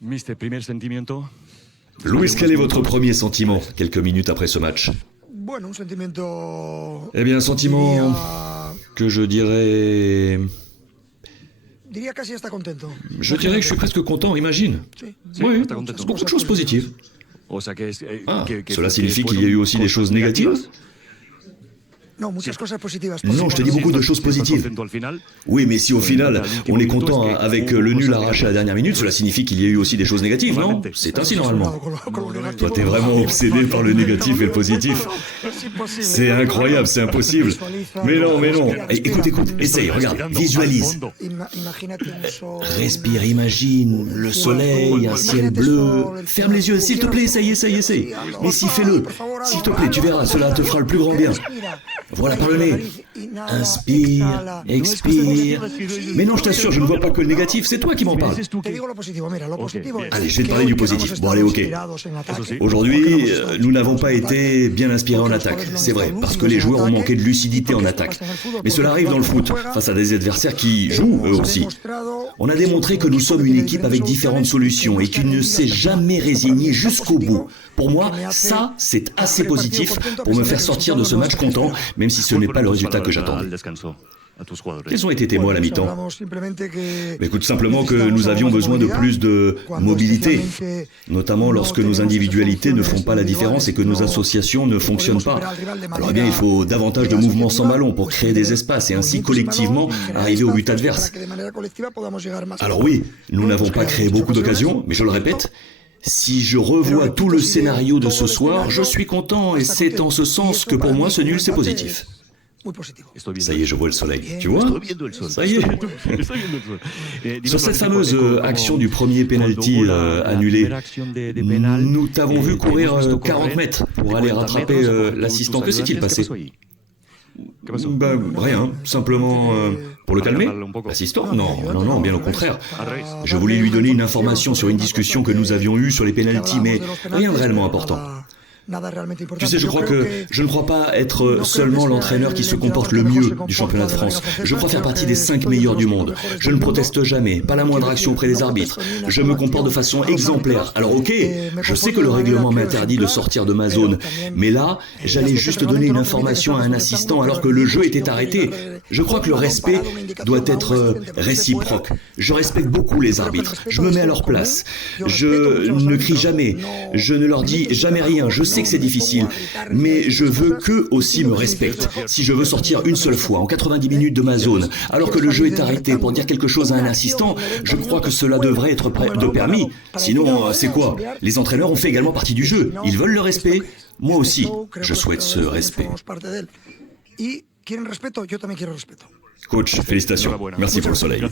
Mister, primer sentimiento. Luis, quel est votre premier sentiment quelques minutes après ce match? Bueno, un sentimiento. Eh bien, un sentiment que je dirais... Diría casi hasta contento. Je dirais que je suis presque content, imagine. Sí. Oui, está contento. beaucoup de choses positives. O sea que es. Ah, cela signifie qu'il y a eu aussi des choses négatives? No, muchas cosas positivas. Non, je te dis beaucoup de choses positives. Oui, mais si au final, on est content avec le nul arraché à la dernière minute, cela signifie qu'il y a eu aussi des choses négatives, non? C'est ainsi normalement. Toi, t'es vraiment obsédé par le négatif et le positif. C'est incroyable, c'est impossible. Mais non. Écoute, essaye, regarde, visualise. Respire, imagine, le soleil, un ciel bleu. Ferme les yeux, s'il te plaît, essaye. Mais si, fais-le. S'il te plaît, tu verras, cela te fera le plus grand bien. Voilà, par le nez. Inspire, expire. Mais non, je t'assure, je ne vois pas que le négatif, c'est toi qui m'en parles. Allez, je vais te parler du positif. Bon, allez, ok. Aujourd'hui, nous n'avons pas été bien inspirés en attaque, c'est vrai, parce que les joueurs ont manqué de lucidité en attaque. Mais cela arrive dans le foot, face à des adversaires qui jouent eux aussi. On a démontré que nous sommes une équipe avec différentes solutions et qui ne s'est jamais résignée jusqu'au bout. Pour moi, ça, c'est assez positif pour me faire sortir de ce match content, même si ce n'est pas le résultat que j'attendais. Quels ont été tes mots à la mi-temps? Écoute, simplement que nous avions besoin de plus de mobilité, notamment lorsque nos individualités ne font pas la différence et que nos associations ne fonctionnent pas. Alors bien, il faut davantage de mouvements sans ballon pour créer des espaces et ainsi collectivement arriver au but adverse. Alors oui, nous n'avons pas créé beaucoup d'occasions, mais je le répète, si je revois tout le scénario de ce soir, je suis content et c'est en ce sens que pour moi ce nul c'est positif. Ça y est, je vois le soleil. Tu vois? Ça y est. Sur cette fameuse action du premier penalty annulé, nous t'avons vu courir 40 mètres pour aller rattraper l'assistant. Que s'est-il passé? Rien, simplement pour le calmer. L'assistant? Non, bien au contraire. Je voulais lui donner une information sur une discussion que nous avions eue sur les pénaltys, mais rien de réellement important. Tu sais, je ne crois pas être seulement l'entraîneur qui se comporte le mieux du championnat de France. Je crois faire partie des 5 meilleurs du monde. Je ne proteste jamais, pas la moindre action auprès des arbitres. Je me comporte de façon exemplaire. Alors ok, je sais que le règlement m'interdit de sortir de ma zone, mais là, j'allais juste donner une information à un assistant alors que le jeu était arrêté. Je crois que le respect doit être réciproque. Je respecte beaucoup les arbitres. Je me mets à leur place. Je ne crie jamais. Je ne leur dis jamais rien. Je sais que c'est difficile, mais je veux qu'eux aussi me respectent. Si je veux sortir une seule fois en 90 minutes de ma zone, alors que le jeu est arrêté pour dire quelque chose à un assistant, je crois que cela devrait être de permis. Sinon, c'est quoi? Les entraîneurs ont fait également partie du jeu. Ils veulent le respect. Moi aussi, je souhaite ce respect. Coach, félicitations. Merci pour le soleil.